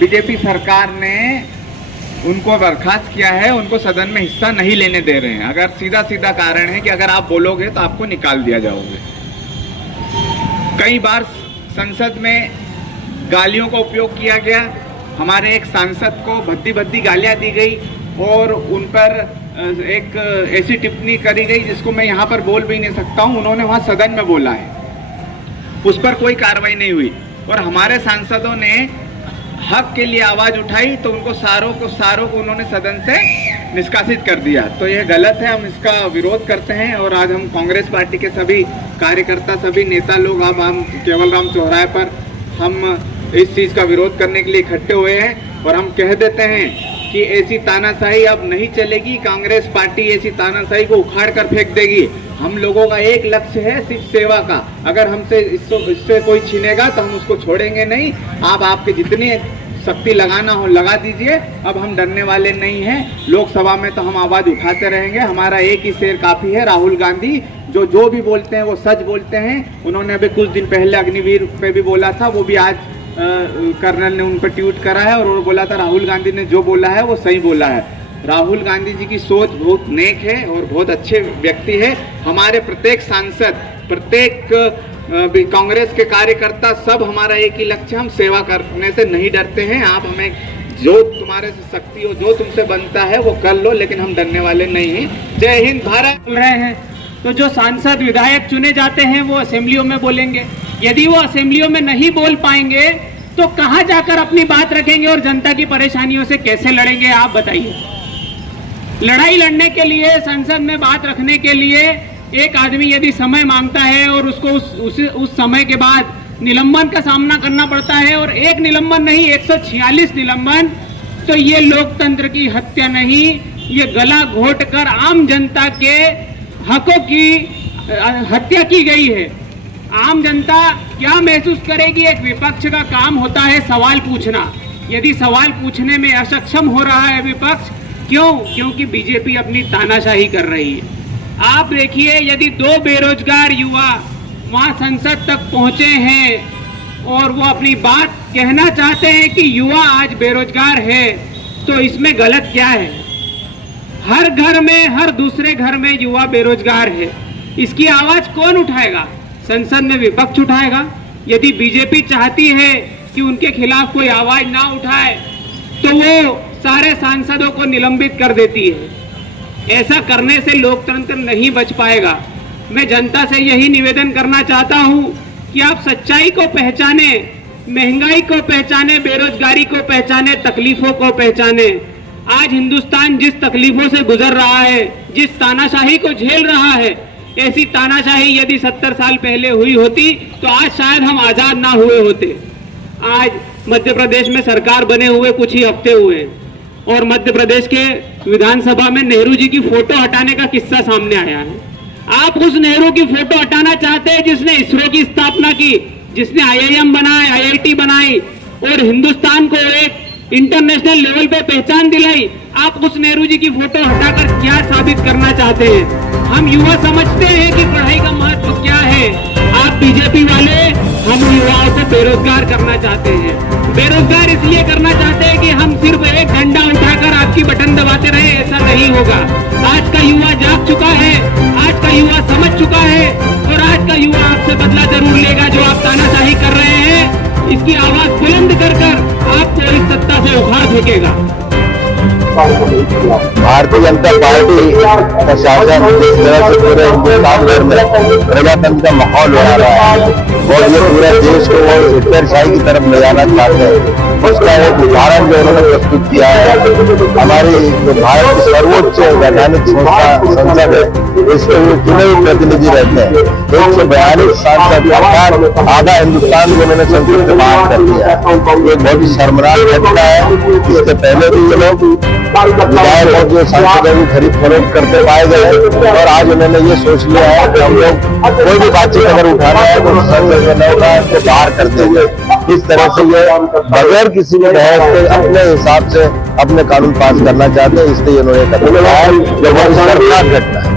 BJP सरकार ने उनको बर्खास्त किया है, उनको सदन में हिस्सा नहीं लेने दे रहे हैं। अगर सीधा सीधा कारण है कि अगर आप बोलोगे तो आपको निकाल दिया जाओगे। कई बार संसद में गालियों का उपयोग किया गया, हमारे एक सांसद को भद्दी भद्दी गालियां दी गई और उन पर एक ऐसी टिप्पणी करी गई जिसको मैं यहाँ पर बोल भी नहीं सकता हूँ। उन्होंने वहाँ सदन में बोला है, उस पर कोई कार्रवाई नहीं हुई और हमारे सांसदों ने हक के लिए आवाज उठाई तो उनको सारों को उन्होंने सदन से निष्कासित कर दिया। तो यह गलत है, हम इसका विरोध करते हैं और आज हम कांग्रेस पार्टी के सभी कार्यकर्ता, सभी नेता लोग अब हम केवलराम चौराहे पर हम इस चीज़ का विरोध करने के लिए इकट्ठे हुए हैं और हम कह देते हैं कि ऐसी तानाशाही अब नहीं चलेगी। कांग्रेस पार्टी ऐसी तानाशाही को उखाड़ कर फेंक देगी। हम लोगों का एक लक्ष्य है, सिर्फ सेवा का। अगर हमसे इससे कोई छीनेगा तो हम उसको छोड़ेंगे नहीं। आप आपके जितनी शक्ति लगाना हो लगा दीजिए, अब हम डरने वाले नहीं हैं। लोकसभा में तो हम आवाज़ उठाते रहेंगे। हमारा एक ही शेर काफ़ी है, राहुल गांधी जो भी बोलते हैं वो सच बोलते हैं। उन्होंने अभी कुछ दिन पहले अग्निवीर पे भी बोला था, वो भी आज कर्नल ने उन पर ट्वीट करा है और वो बोला था राहुल गांधी ने जो बोला है वो सही बोला है। राहुल गांधी जी की सोच बहुत नेक है और बहुत अच्छे व्यक्ति है। हमारे प्रत्येक सांसद, प्रत्येक कांग्रेस के कार्यकर्ता, सब हमारा एक ही लक्ष्य, हम सेवा करने से नहीं डरते हैं। आप हमें जो तुम्हारे से शक्ति हो, जो तुमसे बनता है वो कर लो, लेकिन हम डरने वाले नहीं हैं। जय हिंद। भारत बोल रहे हैं तो जो सांसद विधायक चुने जाते हैं वो असेंबलियों में बोलेंगे। यदि वो असेंबलियों में नहीं बोल पाएंगे तो कहां जाकर अपनी बात रखेंगे और जनता की परेशानियों से कैसे लड़ेंगे, आप बताइए। लड़ाई लड़ने के लिए, संसद में बात रखने के लिए एक आदमी यदि समय मांगता है और उसको उस समय के बाद निलंबन का सामना करना पड़ता है, और एक निलंबन नहीं 146 निलंबन, तो ये लोकतंत्र की हत्या नहीं, ये गला घोट कर आम जनता के हकों की हत्या की गई है। आम जनता क्या महसूस करेगी? एक विपक्ष का काम होता है सवाल पूछना। यदि सवाल पूछने में असक्षम हो रहा है विपक्ष, क्यों? क्योंकि बीजेपी अपनी तानाशाही कर रही है। आप देखिए, यदि 2 बेरोजगार युवा वहां संसद तक पहुंचे हैं और वो अपनी बात कहना चाहते हैं कि युवा आज बेरोजगार है, तो इसमें गलत क्या है? हर घर में, हर दूसरे घर में युवा बेरोजगार है। इसकी आवाज कौन उठाएगा? संसद में विपक्ष उठाएगा। यदि बीजेपी चाहती है कि उनके खिलाफ कोई आवाज ना उठाए तो वो सारे सांसदों को निलंबित कर देती है। ऐसा करने से लोकतंत्र नहीं बच पाएगा। मैं जनता से यही निवेदन करना चाहता हूं कि आप सच्चाई को पहचाने, महंगाई को पहचाने, बेरोजगारी को पहचाने, तकलीफों को पहचाने। आज हिंदुस्तान जिस तकलीफों से गुजर रहा है, जिस तानाशाही को झेल रहा है, ऐसी तानाशाही यदि 70 साल पहले हुई होती तो आज शायद हम आजाद ना हुए होते। आज मध्य प्रदेश में सरकार बने हुए कुछ ही हफ्ते हुए हैं और मध्य प्रदेश के विधानसभा में नेहरू जी की फोटो हटाने का किस्सा सामने आया है। आप उस नेहरू की फोटो हटाना चाहते हैं जिसने इसरो की स्थापना की, जिसने IIM बनाए, IIT बनाई और हिंदुस्तान को एक इंटरनेशनल लेवल पे पहचान दिलाई। आप उस नेहरू जी की फोटो हटाकर क्या साबित करना चाहते हैं? हम युवा समझते हैं कि पढ़ाई का महत्व क्या है। आप बीजेपी वाले हम युवाओं को बेरोजगार करना चाहते हैं। बेरोजगार इसलिए करना चाहते हैं कि हम सिर्फ एक डंडा उठाकर आपकी बटन दबाते रहे, ऐसा नहीं होगा। आज का युवा जाग चुका है, आज का युवा समझ चुका है और आज का युवा आपसे बदला जरूर लेगा। जो आप तानाशाही कर रहे हैं, इसकी आवाज बुलंद कर आपको इस सत्ता से उखाड़ फेंकेगा। भारतीय जनता पार्टी प्रशासन जिस तरह से पूरे हिंदुस्तान भर में प्रजातंत्र का माहौल बना रहा है और ये पूरे देश को वो हिटलरशाही की तरफ ले जाना चाहते हैं, उसका एक उदाहरण जो उन्होंने प्रस्तुत किया है। हमारी जो भारत की सर्वोच्च वैधानिक संस्था संसद है, इसके वो चुने हुए प्रतिनिधि रहते हैं। 142 सांसद सरकार आधा हिंदुस्तान को उन्होंने संसद से बाहर कर दिया है। ये बहुत ही शर्मनाक घटना है। इससे पहले भी ये लोग विधायक और जो सांसदों की खरीद फरोख्त करते पाए गए और आज उन्होंने ये सोच लिया है कि हम लोग कोई भी बातचीत अगर उठाना है तो संसद में न उठाए तो बाहर कर देंगे। इस तरह से ये बगैर किसी भी बहस के अपने हिसाब से अपने कानून पास करना चाहते हैं, इसलिए उन्होंने कदम उठाया जो बहुत शर्मनाक घटना है।